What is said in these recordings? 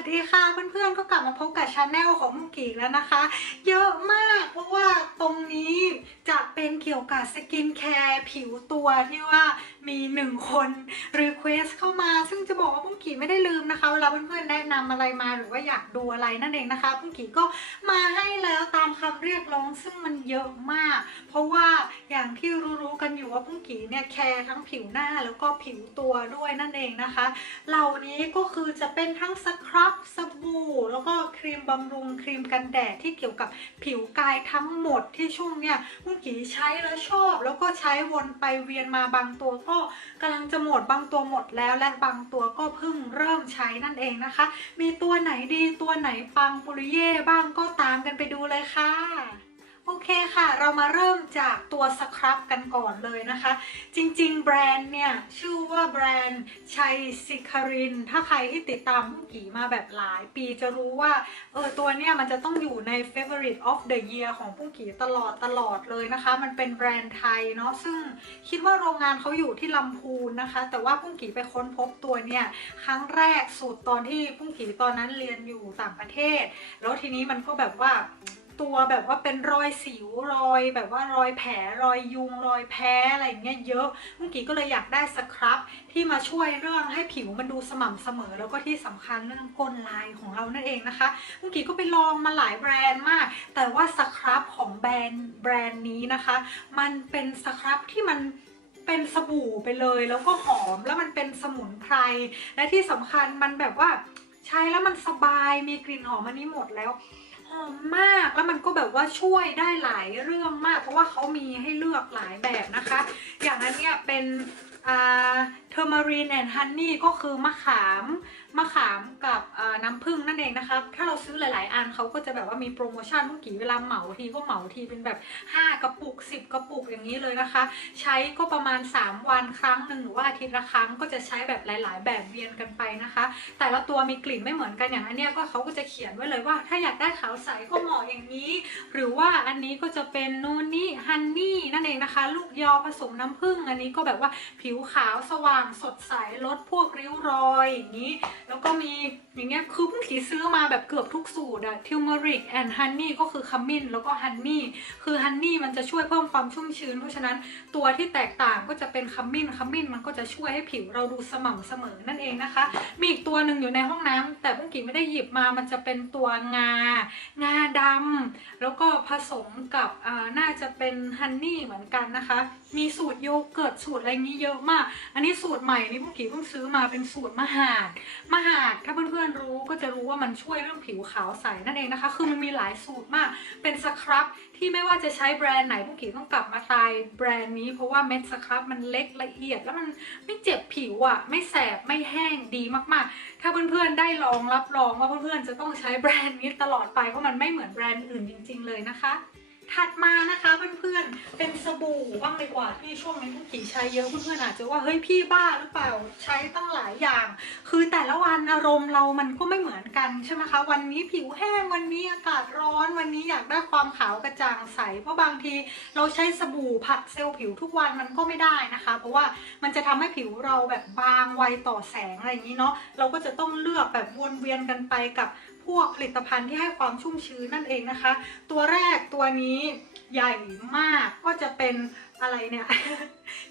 วัสดีค่ะเพื่อนๆก็กลับมาพบกับชาแนลของมุกีแล้วนะคะ เยอะมากเพราะว่าตรงนี้จะเป็นเกี่ยวกับสกินแคร์ผิวตัวที่ว่า มีหนึ่งคนรีเควสเข้ามา ซึ่งจะบอกว่าปุ้งกี่ไม่ได้ลืมนะคะเวลาเพื่อนๆแนะนำอะไรมาหรือว่าอยากดูอะไรนั่นเองนะคะปุ้งกี่ก็มาให้แล้วตามคำเรียกร้องซึ่งมันเยอะมาก เพราะว่าอย่างที่รู้ๆกันอยู่ว่าปุ้งกี่เนี่ยแคร์ทั้งผิวหน้าแล้วก็ผิวตัวด้วยนั่นเองนะคะ เหล่านี้ก็คือจะเป็นทั้งสครับสบู่ แล้วก็ครีมบำรุงครีมกันแดดที่เกี่ยวกับผิวกายทั้งหมดที่ช่วงเนี้ยมุงกี่ใช้แล้วชอบ แล้วก็ใช้วนไปเวียนมาบางตัวก็กำลังจะหมดบางตัวหมดแล้ว และบางตัวก็เพิ่งเริ่มใช้นั่นเองนะคะ มีตัวไหนดีตัวไหนปังปุริเย่บ้างก็ตามกันไปดูเลยค่ะ เคค่ะ เรามาเริ่มจากตัวสครับกันก่อนเลยนะคะ จริงๆ แบรนด์เนี่ย ชื่อว่าแบรนด์ชัยสิคาริน ถ้าใครที่ติดตามพุ่งกีมาแบบหลายปีจะรู้ว่า เออตัวเนี่ยมันจะต้องอยู่ใน favorite of the year ของพุ่งกี่ตลอดตลอดเลยนะคะ มันเป็นแบรนด์ไทยเนาะซึ่งคิดว่าโรงงานเขาอยู่ที่ลำพูนนะคะ แต่ว่าพุ่งกี่ไปค้นพบตัวเนี่ยครั้งแรกสูตรตอนที่พุ่งกี่ตอนนั้นเรียนอยู่ต่างประเทศ แล้วทีนี้มันก็แบบว่า ตัวแบบว่าเป็นรอยสิวรอย แบบว่ารอยแผลรอยยุงรอยแพ้อะไรอย่างเงี้ยเยอะเมื่อกี้ก็เลยอยากได้สครับที่มาช่วยเรื่องให้ผิวมันดูสม่ำเสมอ แล้วก็ที่สำคัญเรื่องก้นลายของเรานั่นเองนะคะเมื่อกี้ก็ไปลองมาหลายแบรนด์มาก แต่ว่าสครับของแบรนด์แบรนด์นี้นะคะ มันเป็นสครับที่มันเป็นสบู่ไปเลยแล้วก็หอมแล้วมันเป็นสมุนไพรและที่สำคัญมันแบบว่าใช้แล้วมันสบายมีกลิ่นหอมอันนี้หมดแล้ว อมมากแล้วมันก็แบบว่าช่วยได้หลายเรื่องมาก เพราะว่าเขามีให้เลือกหลายแบบนะคะ อย่างนั้นเนี่ยเป็นเทอร์มารีนแอนด์ฮันนี่ก็คือมะขามมะขามกับน้ำผึ้งนั่นเองนะคะ ถ้าเราซื้อหลาย ๆ อันเขาก็จะแบบว่ามีโปรโมชั่นเมื่อกี้เวลาเหมาทีก็เหมาทีเป็นแบบ 5 กระปุก 10 กระปุกอย่างนี้เลยนะคะ ใช้ก็ประมาณ 3 วันครั้งหนึ่งหรือว่าอาทิตย์ละครั้งก็จะใช้แบบหลาย ๆ แบบเวียนกันไปนะคะ แต่ละตัวมีกลิ่นไม่เหมือนกันอย่างอันเนี้ยก็เขาก็จะเขียนไว้เลยว่า ถ้าอยากได้ขาวใสก็เหมาะอย่างนี้ หรือว่าอันนี้ก็จะเป็นนูนนี่ฮันนี่นั่นเองนะคะ ลูกยอผสมน้ำผึ้งอันนี้ก็แบบว่าผิวขาวสว่างสดใสลดพวกริ้วรอยอย่างนี้แล้วก็มีอย่างเงี้ยคือเพิ่งถีซื้อมาแบบเกือบทุกสูตรอะทิวเมริกแอนด์ฮันนี่ก็คือขมิ้นแล้วก็ฮันนี่คือฮันนี่มันจะช่วยเพิ่มความชุ่มชื้น เพราะฉะนั้นตัวที่แตกต่างก็จะเป็นขมิ้นขมิ้นมันก็จะช่วยให้ผิวเราดูสม่ำเสมอนั่นเองนะคะ มีอีกตัวหนึ่งอยู่ในห้องน้ำแต่เมื่อกี้ไม่ได้หยิบมามันจะเป็นตัวงางาดำแล้วก็ผสมกับอ่าน่าจะเป็นฮันนี่เหมือนกันนะคะ มีสูตรโยเกิร์ตสูตรอะไรนี้เยอะมาก อันนี้สูตรใหม่นี่เมื่อกี้เพิ่งซื้อมาเป็นสูตรมหาดมหาดถ้าเพื่อนๆรู้ก็จะรู้ว่ามันช่วยเรื่องผิวขาวใสนั่นเองนะคะ คือมันมีหลายสูตรมาก เป็นสครับที่ไม่ว่าจะใช้แบรนด์ไหนพวกกีต้องกลับมาตายแบรนด์นี้เพราะว่าเม็ดสครับมันเล็กละเอียด แล้วมันไม่เจ็บผิวอะไม่แสบไม่แห้งดีมากๆ ถ้าเพื่อนๆได้ลองรับรองว่าเพื่อนๆจะต้องใช้แบรนด์นี้ตลอดไปเพราะมันไม่เหมือนแบรนด์อื่นจริง ๆ เลยนะคะ ถัดมานะคะเพื่อนๆ เป็นสบู่บ้างดีกว่าที่ช่วงนี้ทุกขี่ใช้เยอะเพื่อนๆอาจจะว่าเฮ้ยพี่บ้าหรือเปล่าใช้ตั้งหลายอย่าง คือแต่ละวันอารมณ์เรามันก็ไม่เหมือนกันใช่ไหมคะวันนี้ผิวแห้งวันนี้อากาศร้อนวันนี้อยากได้ความขาวกระจ่างใส เพราะบางทีเราใช้สบู่ผัดเซลล์ผิวทุกวันมันก็ไม่ได้นะคะ เพราะว่ามันจะทำให้ผิวเราแบบบางไวต่อแสงอะไรอย่างนี้เนาะเราก็จะต้องเลือกแบบวนเวียนกันไปกับ พวกผลิตภัณฑ์ที่ให้ความชุ่มชื้นนั่นเองนะคะ ตัวแรกตัวนี้ใหญ่มากก็จะเป็นอะไรเนี่ย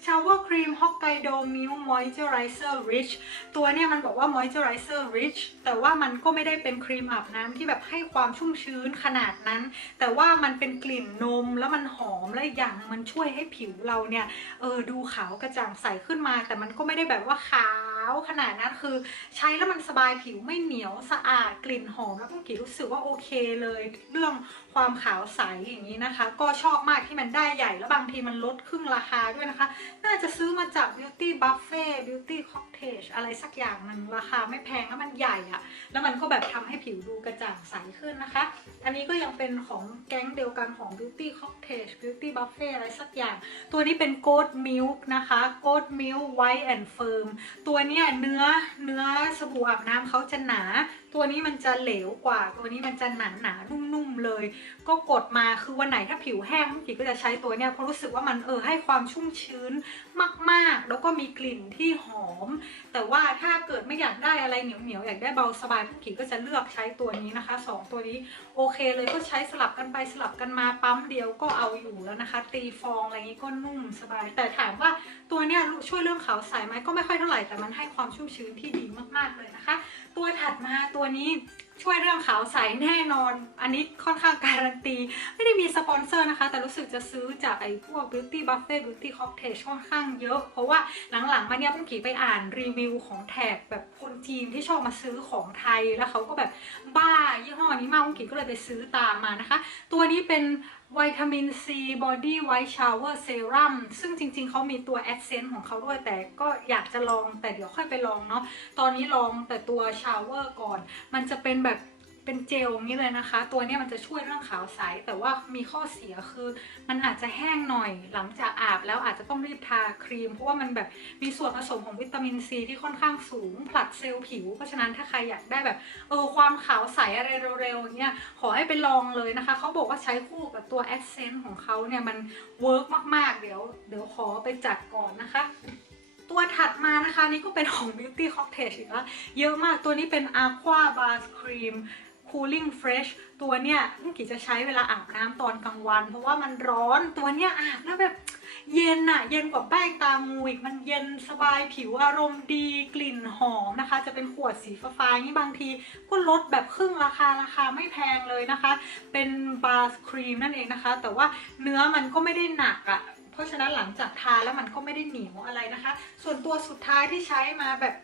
ชาวว่าครีมฮอกไกโดมิลมอยเจอไรเซอร์ริชตัวเนี่ยมันบอกว่า moisturizer rich แต่ว่ามันก็ไม่ได้เป็นครีมอาบน้ำที่แบบให้ความชุ่มชื้นขนาดนั้น แต่ว่ามันเป็นกลิ่นนมแล้วมันหอมและอย่างมันช่วยให้ผิวเราเนี่ยเออดูขาวกระจ่างใสขึ้นมา แต่มันก็ไม่ได้แบบว่าขาว ขนาดนั้นคือใช้แล้วมันสบายผิวไม่เหนียวสะอาดกลิ่นหอมแล้วก็กี่รู้สึกว่าโอเคเลย เรื่องความขาวใสอย่างนี้นะคะ ก็ชอบมากที่มันได้ใหญ่แล้วบางทีมันลดครึ่งราคาด้วยนะคะ น่าจะซื้อมาจาก Beauty Buffet Beauty Cottage อะไรสักอย่างหนึ่งราคาไม่แพงแล้วมันใหญ่อะแล้วมันก็แบบทำให้ผิวดูกระจ่างใสขึ้นนะคะ อันนี้ก็ยังเป็นของแก๊งเดียวกันของ Beauty Cottage Beauty Buffet อะไรสักอย่าง ตัวนี้เป็น Goat Milk นะคะ Goat Milk White and Firm ตัวนี้เนี่ยเนื้อเนื้อสบู่อาบน้ำเขาจะหนาตัวนี้มันจะเหลวกว่า ตัวนี้มันจะหนาหนานุ่มๆเลย ก็กดมาคือวันไหนถ้าผิวแห้งมุกกี้ก็จะใช้ตัวเนี้ยเพราะรู้สึกว่ามันเออให้ความชุ่มชื้นมาก ๆ แล้วก็มีกลิ่นที่หอม แต่ว่าถ้าเกิดไม่อยากได้อะไรเหนียวๆอยากได้เบาสบายมุกกี้ก็จะเลือกใช้ตัวนี้นะคะสองตัวนี้โอเคเลยก็ใช้สลับกันไปสลับกันมาปั๊มเดียวก็เอาอยู่แล้วนะคะ ตีฟองอะไรอย่างนี้ก็นุ่มสบาย แต่ถามว่าตัวเนี้ยช่วยเรื่องขาวใสไหมก็ไม่ค่อยเท่าไหร่แต่มันให้ความชุ่มชื้นที่ดีมากๆเลยนะคะ ตัวถัดมาตัววันี้ช่วยเรื่องขาวใสแน่นอน อันนี้ค่อนข้างการันตี ไม่ได้มีสปอนเซอร์นะคะ แต่รู้สึกจะซื้อจากไอ้พวก Beauty Buffet Beauty Cocktail ค่อนข้างเยอะ เพราะว่าหลังๆ มาเนี่ยพุ่งขี่ไปอ่านรีวิวของแท็กแบบคนจีนที่ชอบมาซื้อของไทย แล้วเขาก็แบบบ้ายี่ห้อนี้มากพุ่งขี่ก็เลยไปซื้อตามมานะคะ ตัวนี้เป็น วิตามินซีบอดี้ไวท์ชาวเวอร์เซรั่มซึ่งจริงๆ เขามีตัวแอดเซนต์ของเขาด้วยแต่ก็อยากจะลองแต่เดี๋ยวค่อยไปลองเนาะตอนนี้ลองแต่ตัวชาวเวอร์ก่อน มันจะเป็นแบบ เป็นเจลอย่างนี้เลยนะคะ ตัวนี้มันจะช่วยเรื่องขาวใส แต่ว่ามีข้อเสียคือมันอาจจะแห้งหน่อยหลังจากอาบแล้วอาจจะต้องรีบทาครีม เพราะว่ามันแบบมีส่วนผสมของวิตามินซีที่ค่อนข้างสูงผลัดเซลล์ผิว เพราะฉะนั้นถ้าใครอยากได้แบบเออความขาวใสอะไรเร็วๆเงี้ยขอให้ไปลองเลยนะคะ เขาบอกว่าใช้คู่กับตัว a d s e n s e ของเขาเนี่ยมันเวิร์กมากๆ เดี๋ยวเดี๋ยวขอไปจัดก่อนนะคะตัวถัดมานะคะนี่ก็เป็นของ Beauty Cocktail อีกแล้วเยอะมากตัวนี้เป็น Aqua Bar Cream Cooling Fresh ตัวเนี้ยเมื่อกี้จะใช้เวลาอาบน้ำตอนกลางวัน เพราะว่ามันร้อนตัวเนี้ยอาบแล้วแบบเย็นอะเย็นกว่าแป้งตางูอีกมันเย็นสบายผิวอารมณ์ดีกลิ่นหอมนะคะ จะเป็นขวดสีฟ้าๆนี่บางทีก็ลดแบบครึ่งราคาราคาไม่แพงเลยนะคะ เป็นบาร์ครีมนั่นเองนะคะ แต่ว่าเนื้อมันก็ไม่ได้หนักอะเพราะฉะนั้นหลังจากทาแล้วมันก็ไม่ได้เหนียวอะไรนะคะ ส่วนตัวสุดท้ายที่ใช้มาแบบ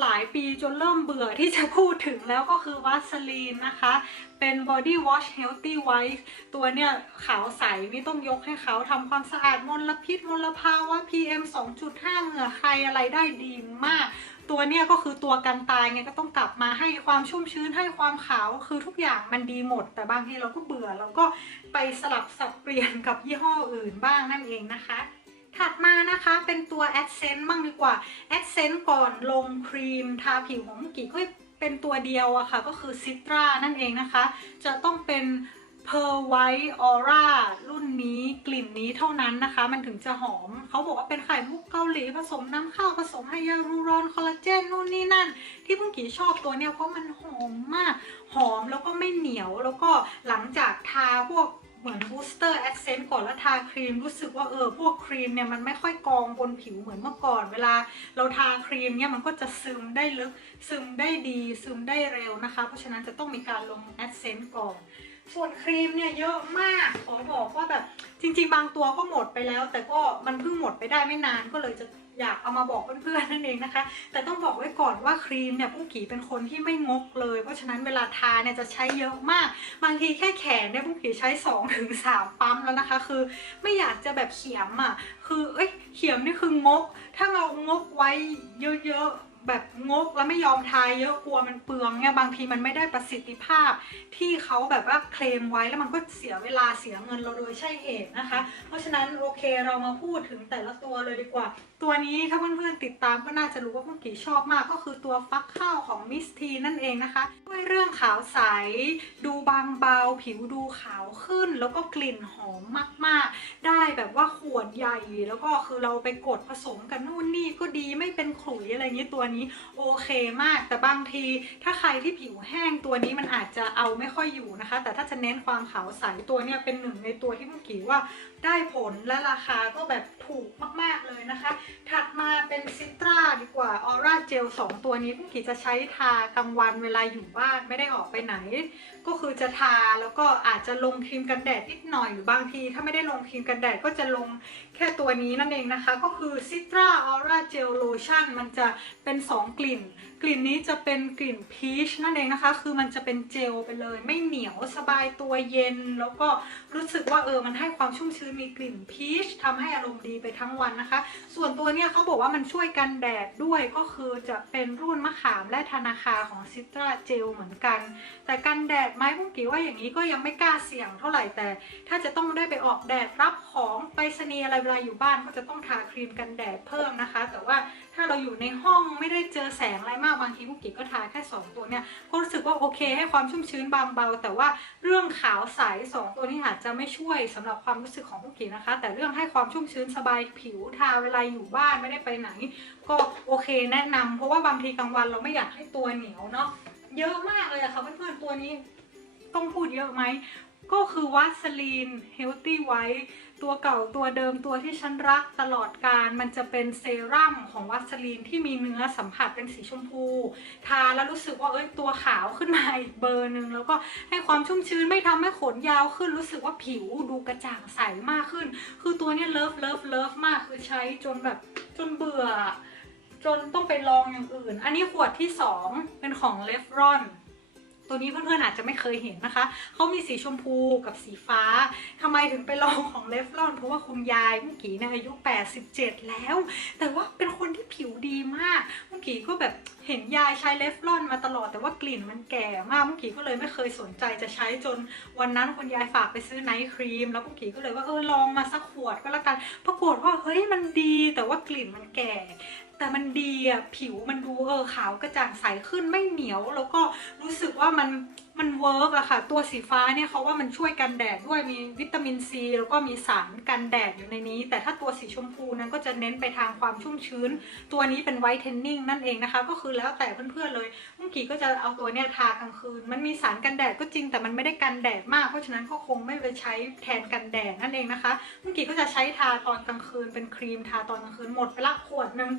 หลายปีจนเริ่มเบื่อที่จะพูดถึงแล้วก็คือวัสลีนนะคะ เป็น body wash healthy white ตัวเนี่ยขาวใสนี่ต้องยกให้เขาทำความสะอาดมลพิษมลภาวะ PM 2.5 เหงื่อใครอะไรได้ดีมาก ตัวเนี่ยก็คือตัวกันตายไงก็ต้องกลับมาให้ความชุ่มชื้นให้ความขาวคือทุกอย่างมันดีหมด แต่บางทีเราก็เบื่อเราก็ไปสลับสับเปลี่ยนกับยี่ห้ออื่นบ้างนั่นเองนะคะ ถัดมานะคะเป็นตัว a d s e n s e บ้างดีกว่า a d s e n s e ก่อนลงครีมทาผิวของมุกกี้ก็เป็นตัวเดียวอะค่ะ ก็คือ Citra นั่นเองนะคะ จะต้องเป็น Pearl White Aura รุ่นนี้กลิ่นนี้เท่านั้นนะคะ มันถึงจะหอม เขาบอกว่าเป็นไข่มุกเกาหลีผสมน้ำข้าวผสมไฮยาลูรอนคอลลาเจนนู่นนี่นั่น ที่พุ่งกี้ชอบตัวเนี้ยเพราะมันหอมมาก หอมแล้วก็ไม่เหนียวแล้วก็หลังจากทาพวก เหมือนบูสเตอร์แอดเซนต์ก่อนแล้วทาครีมรู้สึกว่าเออพวกครีมเนี่ยมันไม่ค่อยกองบนผิวเหมือนเมื่อก่อน เวลาเราทาครีมเนี่ยมันก็จะซึมได้ลึกซึมได้ดีซึมได้เร็วนะคะ เพราะฉะนั้นจะต้องมีการลงแอดเซนต์ก่อนส่วนครีมเนี่ยเยอะมากขอบอกว่าแบบจริง ๆ บางตัวก็หมดไปแล้ว แต่ก็มันเพิ่งหมดไปได้ไม่นานก็เลยจะ อยากเอามาบอกเพื่อนๆนั่นเองนะคะ แต่ต้องบอกไว้ก่อนว่าครีมเนี่ยพุ่งกี่เป็นคนที่ไม่งกเลย เพราะฉะนั้นเวลาทาเนี่ยจะใช้เยอะมาก บางทีแค่แขนเนี่ยพุ่งกี่ใช้2ถึง3ปั๊มแล้วนะคะ คือไม่อยากจะแบบเขียมอะคือเอ้ยเขียมนี่คืองก ถ้าเรางกไว้เยอะๆแบบงกแล้วไม่ยอมทาเยอะกลัวมันเปลืองเนี่ยบางทีมันไม่ได้ประสิทธิภาพ ที่เขาแบบว่าเคลมไว้แล้วมันก็เสียเวลาเสียเงินเราโดยใช่เหตุนะคะ เพราะฉะนั้นโอเคเรามาพูดถึงแต่ละตัวเลยดีกว่า ตัวนี้ถ้าเพื่อนๆติดตามก็น่าจะรู้ว่าพวกกี่ชอบมากก็คือตัวฟักข้าวของมิสทีนั่นเองนะคะด้วยเรื่องขาวใส ดูบางเบา ผิวดูขาวขึ้น แล้วก็กลิ่นหอมมากๆ ได้แบบว่าขวดใหญ่ แล้วก็คือเราไปกดผสมกันนู่นนี่ก็ดีไม่เป็นขลุยอะไรเงี้ตัวนี้โอเคมาก แต่บางทีถ้าใครที่ผิวแห้งตัวนี้มันอาจจะเอาไม่ค่อยอยู่นะคะ แต่ถ้าจะเน้นความขาวใสตัวเนี้ยเป็นหนึ่งในตัวที่เมื่อกี้ว่า ได้ผลและราคาก็แบบถูกมาก ๆ เลยนะคะ ถัดมาเป็นซิตราดีกว่าออร่าเจล2ตัวนี้พุ่งกีจะใช้ทากลางวันเวลาอยู่บ้านไม่ได้ออกไปไหน ก็คือจะทาแล้วก็อาจจะลงครีมกันแดดนิดหน่อยหรือบางที ถ้าไม่ได้ลงครีมกันแดดก็จะลงแค่ตัวนี้นั่นเองนะคะ ก็คือซิตราออร่าเจลโลชั่นมันจะเป็น 2 กลิ่น กลิ่นนี้จะเป็นกลิ่นพีชนั่นเองนะคะ คือมันจะเป็นเจลไปเลย ไม่เหนียวสบายตัวเย็น แล้วก็รู้สึกว่าเออมันให้ความชุ่มชื้นมีกลิ่นพีชทำให้อารมณ์ดีไปทั้งวันนะคะ ส่วนตัวเนี่ยเขาบอกว่ามันช่วยกันแดดด้วยก็คือจะเป็นรุ่นมะขามและธนาคาของซิตราเจลเหมือนกัน แต่กันแดดไหมพุ่งกี้ว่าอย่างนี้ก็ยังไม่กล้าเสี่ยงเท่าไหร่แต่ ถ้าจะต้องได้ไปออกแดดรับของไปรษณีอะไรเวลาอยู่บ้านก็จะต้องทาครีมกันแดดเพิ่มนะคะ แต่ว่าถ้าเราอยู่ในห้องไม่ได้เจอแสงอะไรมากบางทีมุกกี้ก็ทาแค่ 2 ตัวเนี่ยก็รู้สึกว่าโอเค ให้ความชุ่มชื้นบางเบา แต่ว่าเรื่องขาวใสสองตัวนี้อาจจะไม่ช่วยสำหรับความรู้สึกของมุกกี้นะคะ แต่เรื่องให้ความชุ่มชื้นสบายผิวทาเวลาอยู่บ้านไม่ได้ไปไหน ก็โอเคแนะนำเพราะว่าบางทีกลางวันเราไม่อยากให้ตัวเหนียวเนาะเยอะมากเลยอะค่ะเพื่อนๆตัวนี้ต้องพูดเยอะไหม ก็คือวัสลีนเฮลตี้ไวท์ตัวเก่าตัวเดิมตัวที่ฉันรักตลอดการมันจะเป็นเซรั่มของวัสลีนที่มีเนื้อสัมผัสเป็นสีชมพู ทาแล้วรู้สึกว่าเอ้ยตัวขาวขึ้นมาอีกเบอร์หนึ่งแล้วก็ให้ความชุ่มชื้นไม่ทำให้ขนยาวขึ้นรู้สึกว่าผิวดูกระจ่างใสมากขึ้น คือตัวเนี้ยเลิฟเลิฟเลิฟมากคือใช้จนแบบจนเบื่อ จนต้องไปลองอย่างอื่น อันนี้ขวดที่ 2 เป็นของเลฟรอน ตัวนี้เพื่อนๆอาจจะไม่เคยเห็นนะคะ เขามีสีชมพูกับสีฟ้าทำไมถึงไปลองของเลฟรอน เพราะว่าคุณยายเมื่อกี้เนี่ยอายุ 87 แล้ว แต่ว่าเป็นคนที่ผิวดีมากเมื่อกี้ก็แบบเห็นยายใช้เลฟรอนมาตลอด แต่ว่ากลิ่นมันแก่มากเมื่อกี้ก็เลยไม่เคยสนใจจะใช้จนวันนั้นคุณยายฝากไปซื้อไนท์ครีม แล้วเมื่อกี้ก็เลยว่าเออลองมาสักขวดก็แล้วกัน ปรากฏว่าเฮ้ยมันดีแต่ว่ากลิ่นมันแก่ แต่มันดีอะผิวมันดูเออขาวกระจ่างใสขึ้นไม่เหนียว แล้วก็รู้สึกว่ามันมันเวิร์กอะค่ะ ตัวสีฟ้าเนี่ยเขาว่ามันช่วยกันแดดด้วยมีวิตามินซีแล้วก็มีสารกันแดดอยู่ในนี้ แต่ถ้าตัวสีชมพูนั้นก็จะเน้นไปทางความชุ่มชื้น ตัวนี้เป็นไวท์เทนนิ่งนั่นเองนะคะ ก็คือแล้วแต่เพื่อนๆเลยเมื่อกี้ก็จะเอาตัวเนี้ยทากลางคืน มันมีสารกันแดดก็จริงแต่มันไม่ได้กันแดดมาก เพราะฉะนั้นก็คงไม่ไปใช้แทนกันแดดนั่นเองนะคะเมื่อกี้ก็จะใช้ทาตอนกลางคืนเป็นครีมทาตอนกลางคืนหมดไปละขวดนึง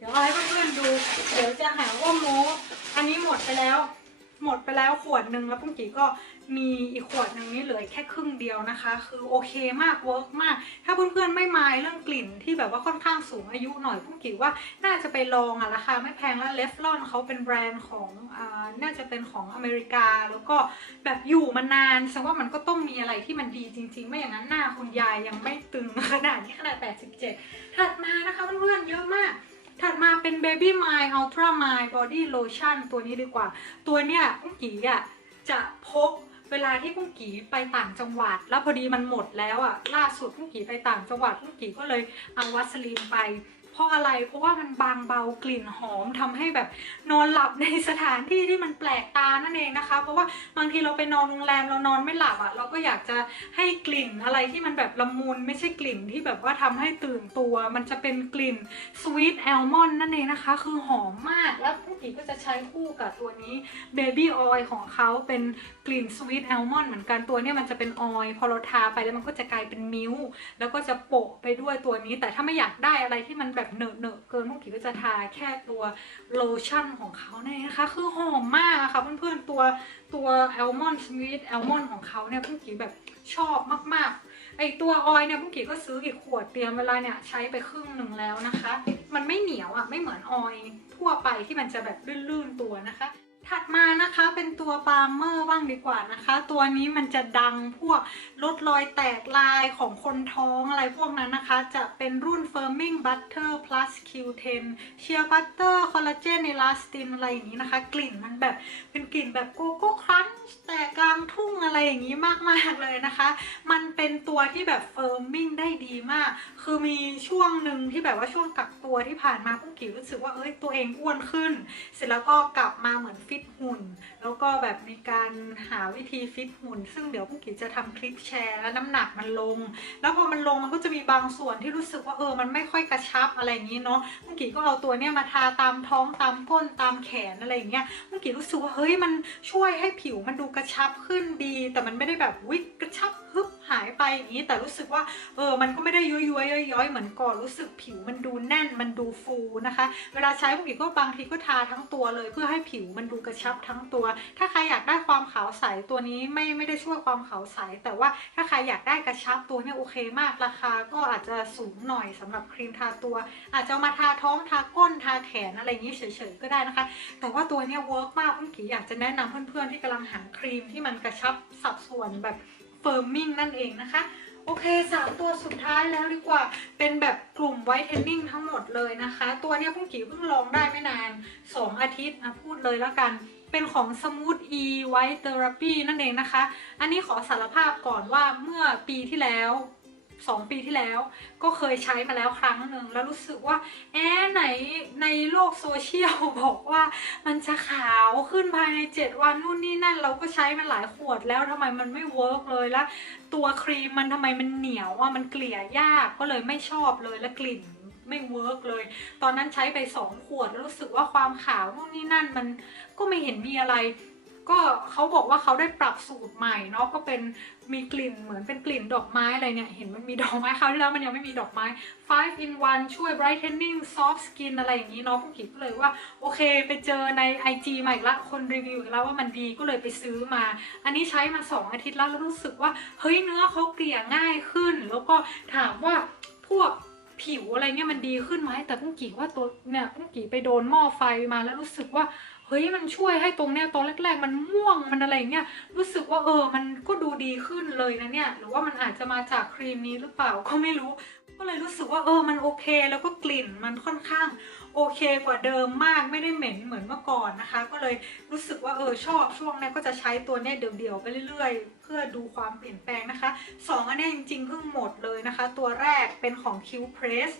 เดี๋ยวเอาให้เพื่อนๆดู เดี๋ยวจะหาว่าโม้อันนี้หมดไปแล้ว หมดไปแล้วขวดหนึ่งแล้วปุ้งกี้ก็มีอีกขวดหนึ่งนี่เหลือแค่ครึ่งเดียวนะคะ คือโอเคมากเวิร์กมาก ถ้าเพื่อนๆไม่มายเรื่องกลิ่นที่แบบว่าค่อนข้างสูงอายุหน่อยปุ้งกี้ว่าน่าจะไปลองอะราคาไม่แพงแล้วเลฟลอนเขาเป็นแบรนด์ของอ่าน่าจะเป็นของอเมริกา แล้วก็แบบอยู่มานานแสดงว่ามันก็ต้องมีอะไรที่มันดีจริง ๆ ไม่อย่างนั้นหน้าคุณยายยังไม่ตึงขนาดนี้ขนาด 87 ถัดมานะคะเพื่อนๆเยอะมาก ถัดมาเป็น Baby My Ultra My Body Lotion ตัวนี้ดีกว่า ตัวเนี้ยกุ้งกีอะจะพกเวลาที่กุ้งกีไปต่างจังหวัด แล้วพอดีมันหมดแล้วอะล่าสุดกุ้งกีไปต่างจังหวัดกุ้งกีก็เลยเอาวัสลีนไป ราะอะไร เพราะว่ามันบางเบากลิ่นหอมทำให้แบบนอนหลับในสถานที่ที่มันแปลกตานั่นเองนะคะ เพราะว่าบางทีเราไปนอนโรงแรมเรานอนไม่หลับอะเราก็อยากจะให้กลิ่นอะไรที่มันแบบละมุนไม่ใช่กลิ่นที่แบบว่าทำให้ตื่นตัว มันจะเป็นกลิ่นสวีทแอลมอนนั่นเองนะคะ คือหอมมากแล้วผู้หญิงก็จะใช้คู่กับตัวนี้เบบี้ออยของเขาเป็นกลิ่นสวีทแอลมอนเหมือนกันตัวเนี้ยมันจะเป็นออยพอเราทาไปแล้วมันก็จะกลายเป็นมิ้วแล้วก็จะโปะไปด้วยตัวนี้ แต่ถ้าไม่อยากได้อะไรที่มันแบบเนอะเนอะเกินผู้หญิงก็จะทาแค่ตัวโลชั่นของเขาเนี่ยนะคะ คือหอมมากอะค่ะเพื่อนๆตัวตัวแอลมอนสวีทแอลมอนของเขาเนี่ยผู้หญิงแบบชอบมากๆ ไอตัวออยเนี่ยพุ่งกี้ก็ซื้ออีกขวดเตรียมเวลาเนี่ยใช้ไปครึ่งหนึ่งแล้วนะคะ มันไม่เหนียวอะไม่เหมือนออยทั่วไปที่มันจะแบบลื่นๆตัวนะคะ ถัดมานะคะเป็นตัวปาล์มเมอร์บ้างดีกว่านะคะ ตัวนี้มันจะดังพวกลดรอยแตกลายของคนท้องอะไรพวกนั้นนะคะ จะเป็นรุ่น Firming Butter Plus Q10 Shea Butter Collagen Elastin อะไรอย่างนี้นะคะ กลิ่นมันแบบเป็นกลิ่นแบบโกโก้ครันช์แต่กลางทุ่งอะไรอย่างนี้มากๆเลยนะคะ มันเป็นตัวที่แบบเฟิร์มมิ่งได้ดีมาก คือมีช่วงหนึ่งที่แบบว่าช่วงกักตัวที่ผ่านมาพุ่งกี่รู้สึกว่าเอ้ยตัวเองอ้วนขึ้น เสร็จแล้วก็กลับมาเหมือนฟิตหุ่น แล้วก็แบบมีการหาวิธีฟิตหุ่น ซึ่งเดี๋ยวพุ่งกี่จะทำคลิปแชร์แล้วน้ำหนักมันลง แล้วพอมันลงมันก็จะมีบางส่วนที่รู้สึกว่าเออมันไม่ค่อยกระชับอะไรอย่างนี้เนาะพุ่งกี่ก็เอาตัวเนี้ยมาทาตามท้องตามก้นตามแขนอะไรอย่างเงี้ยเมื่อกี้รู้สึกว่าเฮ้ยมันช่วยให้ผิวมันดูกระชับขึ้นดี แต่มันไม่ได้แบบวิกกระชับ หายไปอย่างนี้แต่รู้สึกว่าเออมันก็ไม่ได้ย้อยย้อยๆย้อยๆเหมือนก่อนรู้สึกผิวมันดูแน่นมันดูฟูนะคะ เวลาใช้เมื่อกี้ก็บางทีก็ทาทั้งตัวเลย เพื่อให้ผิวมันดูกระชับทั้งตัว ถ้าใครอยากได้ความขาวใสตัวนี้ไม่ไม่ได้ช่วยความขาวใส แต่ว่าถ้าใครอยากได้กระชับตัวเนี่ยโอเคมากราคาก็อาจจะสูงหน่อยสำหรับครีมทาตัว อาจจะมาทาท้องทาก้นทาแขนอะไรอย่างนี้เฉยๆก็ได้นะคะ แต่ว่าตัวเนี้ยเวิร์กมากเมื่กี้อยากจะแนะนำเพื่อนๆที่กำลังหาครีมที่มันกระชับสัดส่วนแบบ เฟิร์มมิ่งนั่นเองนะคะ โอเคสามตัวสุดท้ายแล้วดีกว่าเป็นแบบกลุ่มไวท์เทนนิ่งทั้งหมดเลยนะคะ ตัวนี้เพิ่งกี่เพิ่งลองได้ไม่นาน 2 อาทิตย์นะพูดเลยแล้วกันเป็นของ Smooth E White Therapy นั่นเองนะคะ อันนี้ขอสารภาพก่อนว่าเมื่อปีที่แล้ว 2 ปีที่แล้ว ก็เคยใช้มาแล้วครั้งหนึ่งแล้วรู้สึกว่าแอะไหนในโลกโซเชียลบอกว่ามันจะขาวขึ้นภายใน 7 วันนู่นนี่นั่น เราก็ใช้มาหลายขวดแล้วทำไมมันไม่เวิร์กเลยแล้วตัวครีมมันทำไมมันเหนียวอะมันเกลี่ยยากก็เลยไม่ชอบเลยและกลิ่นไม่เวิร์กเลย ตอนนั้นใช้ไป 2 ขวดแล้วรู้สึกว่าความขาวนู่นนี่นั่นมันก็ไม่เห็นมีอะไร ก็เขาบอกว่าเขาได้ปรับสูตรใหม่เนาะก็เป็นมีกลิ่นเหมือนเป็นกลิ่นดอกไม้อะไรเนี่ยเห็นมันมีดอกไม้คราวที่แล้วมันยังไม่มีดอกไม้5 in 1ช่วย brightening soft skin อะไรอย่างนี้เนาะพวกกิก็เลยว่า โอเคไปเจอใน IG มาอีกละคนรีวิวอีกแล้วว่ามันดีก็เลยไปซื้อมา อันนี้ใช้มา 2 อาทิตย์แล้วแล้วรู้สึกว่า เฮ้ยเนื้อเขาเกลี่ยง่ายขึ้น แล้วก็ถามว่าพวกผิวอะไรเนี่ยมันดีขึ้นไหมแต่พุ่งกีว่าตัวเนี่ยพุ่งกีไปโดนหม้อไฟมาแล้วรู้สึกว่า เฮ้ยมันช่วยให้ตรงเนี้ยตอนแรก ๆ มันม่วงมันอะไรเงี้ยรู้สึกว่าเออมันก็ดูดีขึ้นเลยนะเนี่ยหรือว่ามันอาจจะมาจากครีมนี้หรือเปล่าก็ไม่รู้ ก็เลยรู้สึกว่าเออมันโอเค แล้วก็กลิ่นมันค่อนข้าง โอเคกว่าเดิมมากไม่ได้เหม็นเหมือนเมื่อก่อนนะคะ ก็เลยรู้สึกว่าเออชอบช่วงนี้ก็จะใช้ตัวเนี้ยเดี่ยวๆไปเรื่อยๆ เพื่อดูความเปลี่ยนแปลงนะคะสองอันนี้จริงๆเพิ่งหมดเลยนะคะ ตัวแรกเป็นของ Q Press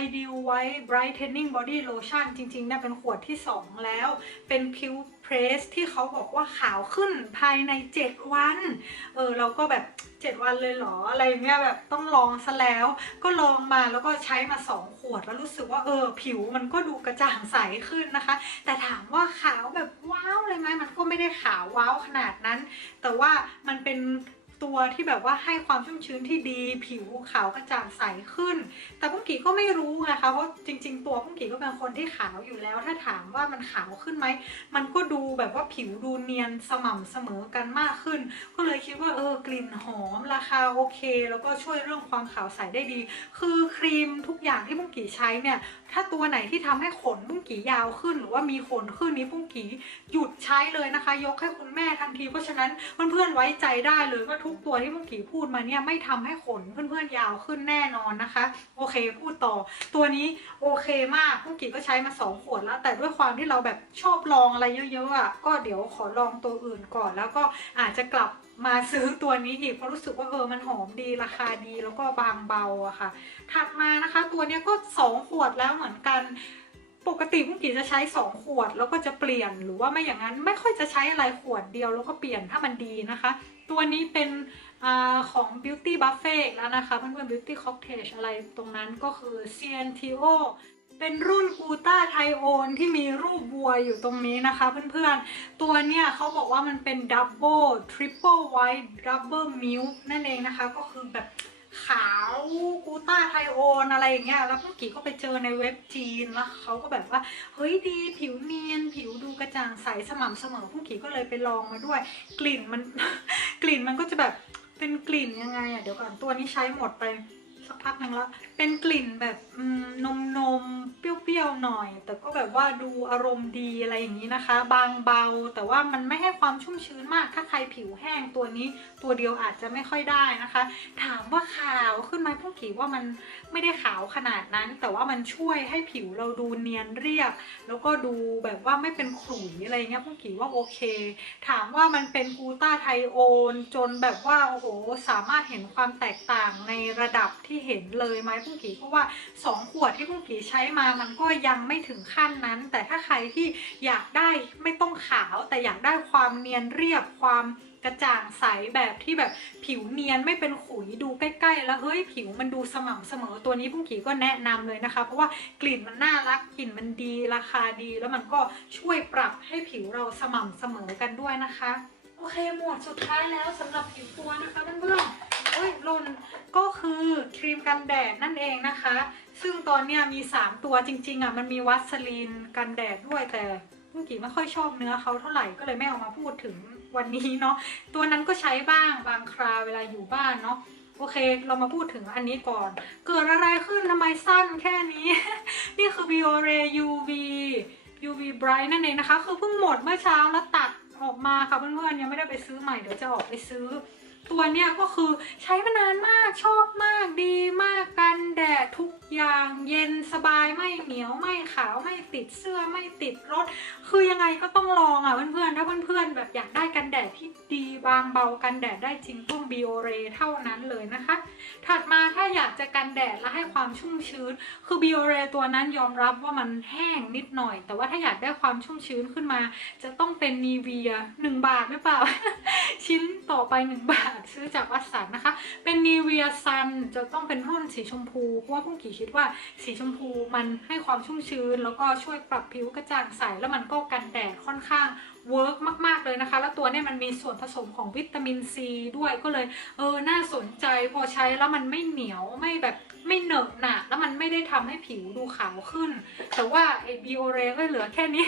Ideal White Brightening Body Lotion จริงๆเนี่ยเป็นขวดที่ 2 แล้วเป็น Q Press ที่เขาบอกว่าขาวขึ้นภายใน 7 วัน เออเราก็แบบ 7 วันเลยเหรอ อะไรเงี้ยแบบต้องลองซะแล้ว ก็ลองมาแล้วก็ใช้มา 2 ขวดแล้วรู้สึกว่าเออผิวมันก็ดูกระจ่างใสขึ้นนะคะ แต่ถามว่าขาวแบบว้าวเลยไหมมันก็ไม่ได้ขาวว้าวขนาดนั้น แต่ว่ามันเป็น ตัวที่แบบว่าให้ความชุ่มชื้นที่ดี ผิวขาวกระจ่างใสขึ้น แต่พุ่งกีก็ไม่รู้ไงคะเพราะจริง ๆ ตัวพุ่งกีก็เป็นคนที่ขาวอยู่แล้ว ถ้าถามว่ามันขาวขึ้นไหมมันก็ดูแบบว่าผิวดูเนียนสม่ำเสมอกันมากขึ้น ก็เลยคิดว่าเออกลิ่นหอมราคาโอเค แล้วก็ช่วยเรื่องความขาวใสได้ดี คือครีมทุกอย่างที่พุ่งกีใช้เนี่ยถ้าตัวไหนที่ทำให้ขนพุ่งกียาวขึ้น หรือว่ามีขนขึ้นนี้พุ่งกีหยุดใช้เลยนะคะ ยกให้คุณแม่ทันทีเพราะฉะนั้นเพื่อนๆไว้ใจได้เลยว่าทุกุกตัวที่พุ่งกีพูดมาเนี่ยไม่ทำให้ขนเพื่อนๆยาวขึ้นแน่นอนนะคะ โอเคพูดต่อ ตัวนี้โอเคมากพุ่งกีก็ใช้มาสองขวดแล้ว แต่ด้วยความที่เราแบบชอบลองอะไรเยอะๆอะก็เดี๋ยวขอลองตัวอื่นก่อน แล้วก็อาจจะกลับมาซื้อตัวนี้อีกเพราะรู้สึกว่าเออมันหอมดีราคาดีแล้วก็บางเบาอะค่ะ ถัดมานะคะ ตัวนี้ก็ 2 ขวดแล้วเหมือนกัน ปกติพุ่งกีจะใช้2ขวดแล้วก็จะเปลี่ยนหรือว่าไม่อย่างนั้นไม่ค่อยจะใช้อะไรขวดเดียวแล้วก็เปลี่ยนถ้ามันดีนะคะ ตัวนี้เป็นอของ Beauty Buffet แล้วนะคะเพื่อนๆ Beauty Cocktail อะไรตรงนั้นก็คือ CNTO เป็นรุ่นกูต้าไทโอนที่มีรูปบัวอยู่ตรงนี้นะคะเพื่อนๆ ตัวเนี้ยเขาบอกว่ามันเป็น Double Triple White Double Milk นั่นเองนะคะ ก็คือแบบ ขาวกูต้าไทโอนอะไรอย่างเงี้ยแล้วเมื่อกี้ก็ไปเจอในเว็บจีนแล้วเขาก็แบบว่าเฮ้ยดีผิวเนียน ผิวดูกระจ่างใสสม่ำเสมอพุ่งกีก็เลยไปลองมาด้วย กลิ่นมัน กลิ่นมันก็จะแบบเป็นกลิ่นยังไงอะเดี๋ยวก่อนตัวนี้ใช้หมดไป พักหนึงแล้ว เป็นกลิ่นแบบนมนมเปรี้ยวๆหน่อย แต่ก็แบบว่าดูอารมณ์ดีอะไรอย่างนี้นะคะ บางเบา แต่ว่ามันไม่ให้ความชุ่มชื้นมาก ถ้าใครผิวแห้งตัวนี้ ตัวเดียวอาจจะไม่ค่อยได้นะคะ ถามว่าขาวขึ้นไหมพวกกีว่ามันไม่ได้ขาวขนาดนั้น แต่ว่ามันช่วยให้ผิวเราดูเนียนเรียบ แล้วก็ดูแบบว่าไม่เป็นขรุยอะไรเงี้ยพวกกีว่าโอเค ถามว่ามันเป็นกูต้าไทโอน จนแบบว่าโอ้โหสามารถเห็นความแตกต่างในระดับที่เห็นเลยไหมพวกกีเพราะว่า 2 ขวดที่พวกกีใช้มามันก็ยังไม่ถึงขั้นนั้น แต่ถ้าใครที่อยากได้ไม่ต้องขาว แต่อยากได้ความเนียนเรียบความกระจ่างใสแบบที่แบบผิวเนียนไม่เป็นขุยดูใกล้ๆ แล้วเฮ้ยผิวมันดูสม่ำเสมอตัวนี้พุ่งกีก็แนะนำเลยนะคะ เพราะว่ากลิ่นมันน่ารักกลิ่นมันดีราคาดี แล้วมันก็ช่วยปรับให้ผิวเราสม่ำเสมอกันด้วยนะคะ โอเคหมวดสุดท้ายแล้วสำหรับผิวตัวนะคะเพื่อนๆ อ้ยล่นก็คือครีมกันแดดนั่นเองนะคะ ซึ่งตอนเนี้ยมี 3 ตัวจริงๆอะมันมีวัสลีนกันแดดด้วยแต่เมื่อกี้ไม่ค่อยชอบเนื้อเขาเท่าไหร่ก็เลยไม่เอามาพูดถึงวันนี้เนาะตัวนั้นก็ใช้บ้างบางคราวเวลาอยู่บ้านเนาะโอเค เรามาพูดถึงอันนี้ก่อน เกิดอะไรขึ้นทำไมสั้นแค่นี้ นี่คือ Biore UV UV Bright นั่นเองนะคะ คือเพิ่งหมดเมื่อเช้าแล้วตัดออกมาค่ะเพื่อนๆยังไม่ได้ไปซื้อใหม่เดี๋ยวจะออกไปซื้อ ตัวเนี้ยก็คือใช้มานานมากชอบมากดีมากกันแดดทุกอย่างเย็นสบายไม่เหนียวไม่ขาวไม่ติดเสื้อไม่ติดรถ คือยังไงก็ต้องลองอะเพื่อนๆถ้าเพื่อนๆแบบอยากได้กันแดดที่ดีบางเบากันแดดได้จริงต้อง b ิโอเรเท่านั้นเลยนะคะ ถัดมาถ้าอยากจะกันแดดและให้ความชุ่มชื้น คือ b ิโอเรตัวนั้นยอมรับว่ามันแห้งนิดหน่อย แต่ว่าถ้าอยากได้ความชุ่มชื้นขึ้นมา จะต้องเป็นนีเวียหนึ่งบาทหรือเปล่า ชิ้นต่อไป1บาทซื้อจากวัดสันนะคะ เป็นนีเวียซันจะต้องเป็นรุ่นสีชมพู เพราะว่าพุ่งกี่คิดว่าสีชมพูมันให้ความชุ่มชื้น แล้วก็ช่วยปรับผิวกระจ่างใส แล้วมันก็กันแดดค่อนข้างเวิร์กมาก ๆ เลยนะคะ แล้วตัวเนี้มันมีส่วนผสมของวิตามินซีด้วยก็เลยเออน่าสนใจพอใช้แล้วมันไม่เหนียวไม่แบบไม่เหนอะหนะแล้วมันไม่ได้ทำให้ผิวดูขาวขึ้น แต่ว่าไอบิโอเรก็เหลือแค่นี้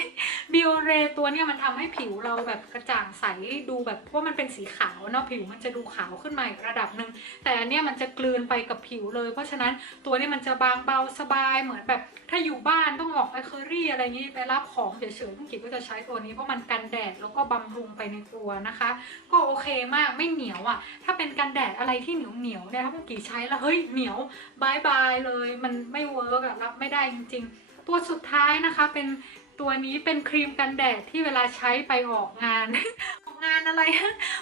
บิโอเรตัวเนี้ยมันทำให้ผิวเราแบบกระจ่างใสดูแบบเพราะมันเป็นสีขาวเนาะผิวมันจะดูขาวขึ้นมาอีกระดับหนึ่งแต่อันเนี้ยมันจะกลืนไปกับผิวเลย เพราะฉะนั้นตัวนี้มันจะบางเบาสบายเหมือนแบบถ้าอยู่บ้านต้องออกไปเคอรี่อะไรอย่างนี้ไปรับของเฉยๆพุ่งกิจก็จะใช้ตัวนี้เพราะมันกันแดดแล้วก็บำรุงไปในตัวนะคะ ก็โอเคมากไม่เหนียวอะ่ะ ถ้าเป็นกันแดดอะไรที่เหนียวเหนียวเนี่ยถ้าพุ่งกิจใช้แล้วเฮ้ยเหนียวบายบายเลย มันไม่เวิร์กอะรับไม่ได้จริง ๆ ตัวสุดท้ายนะคะเป็น ตัวนี้เป็นครีมกันแดดที่เวลาใช้ไปออกงาน ออกงานอะไร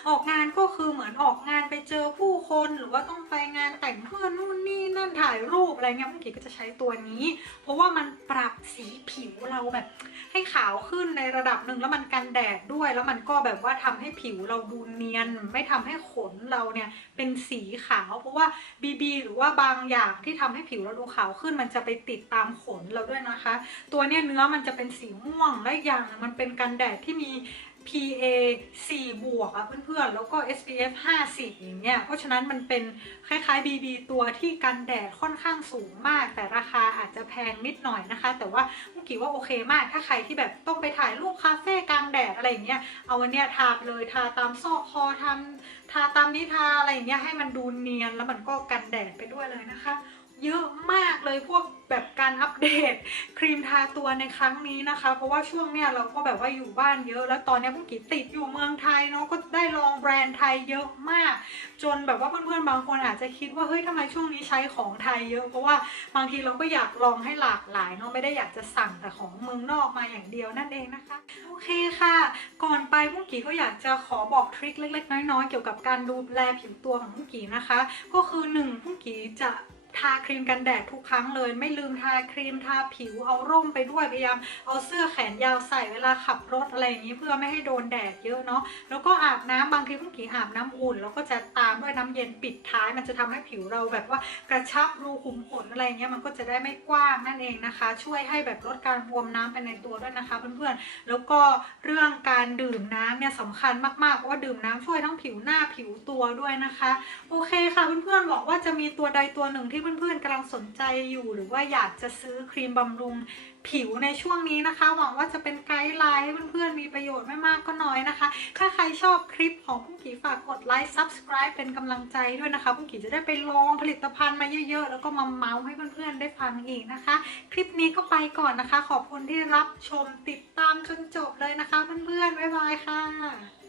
ออกงานก็คือเหมือนออกงานไปเจอผู้คนหรือว่าต้องไปงานแต่งเพื่อนนู่น นี่นั่นถ่ายรูปอะไรเงี้ยพุ่กิก็จะใช้ตัวนี้ เพราะว่ามันปรับสีผิวเราแบบ ให้ขาวขึ้นในระดับหนึ่งแล้วมันกันแดดด้วย แล้วมันก็แบบว่าทำให้ผิวเราดูเนียน ไม่ทำให้ขนเราเนี่ยเป็นสีขาว เพราะว่าบีบีหรือว่าบางอย่างที่ทำให้ผิวเราดูขาวขึ้น มันจะไปติดตามขนเราด้วยนะคะ ตัวเนี้ยเนื้อมันจะเป็นสีม่วงและอย่างมันเป็นกันแดดที่มี PA 4 บวกอะเพื่อนๆ แล้วก็ SPF 50 อย่างเงี้ย เพราะฉะนั้นมันเป็นคล้ายๆ BB ตัวที่กันแดดค่อนข้างสูงมาก แต่ราคาอาจจะแพงนิดหน่อยนะคะ แต่ว่าเมื่อกี้ว่าโอเคมาก ถ้าใครที่แบบต้องไปถ่ายรูปคาเฟ่กลางแดดอะไรอย่างเงี้ย เอาวันเนี้ยทาเลยทาตามซอกคอทำทาตามนี้ทาอะไรอย่างเงี้ยให้มันดูเนียนแล้วมันก็กันแดดไปด้วยเลยนะคะ เยอะมากเลยพวกแบบการอัปเดตครีมทาตัวในครั้งนี้นะคะ เพราะว่าช่วงเนี้ยเราก็แบบว่าอยู่บ้านเยอะ แล้วตอนเนี้ยพวกกีติดอยู่เมืองไทยเนาะก็ได้ลองแบรนด์ไทยเยอะมาก จนแบบว่าเพื่อนๆบางคนอาจจะคิดว่าเฮ้ยทำไมช่วงนี้ใช้ของไทยเยอะ เพราะว่าบางทีเราก็อยากลองให้หลากหลายเนาะไม่ได้อยากจะสั่งแต่ของเมืองนอกมาอย่างเดียวนั่นเองนะคะโอเคค่ะ ก่อนไปพวกกีก็อยากจะขอบอกทริคเล็ก ๆ น้อยๆเกี่ยวกับการดูแลผิวตัวของพวกกีนะคะ ก็คือหนึ่งพวกกีจะ ทาครีมกันแดดทุกครั้งเลย ไม่ลืมทาครีมทาผิวเอาร่มไปด้วยพยายามเอาเสื้อแขนยาวใส่เวลาขับรถอะไรอย่างนี้เพื่อไม่ให้โดนแดดเยอะเนาะแล้วก็อาบน้ำบางทีพวกกีอาบน้ำอุ่น แล้วก็จะตามด้วยน้ำเย็นปิดท้าย มันจะทำให้ผิวเราแบบว่ากระชับรูขุมขนอะไรเงี้ยมันก็จะได้ไม่กว้างนั่นเองนะคะ ช่วยให้แบบลดการบวมน้ำไปในตัวด้วยนะคะเพื่อนๆแล้วก็เรื่องการดื่มน้ำเนี่ยสำคัญมากๆเพราะว่าดื่มน้ำช่วยทั้งผิวหน้าผิวตัวด้วยนะคะ โอเคค่ะเพื่อนๆบอกว่าจะมีตัวใดตัวหนึ่งที่ที่เพื่อนๆกำลังสนใจอยู่ หรือว่าอยากจะซื้อครีมบำรุงผิวในช่วงนี้นะคะ หวังว่าจะเป็นไกด์ไลน์ให้เพื่อนๆมีประโยชน์ไม่มากก็น้อยนะคะ ถ้าใครชอบคลิปของพุ่งกีฝากกดไลค์ subscribe เป็นกำลังใจด้วยนะคะพุ่งกีจะได้ไปลองผลิตภัณฑ์มาเยอะๆ แล้วก็มาเมาส์ให้เพื่อนๆได้ฟังอีกนะคะ คลิปนี้ก็ไปก่อนนะคะ ขอบคุณที่รับชมติดตามจนจบเลยนะคะเพื่อนๆบ๊ายบายค่ะ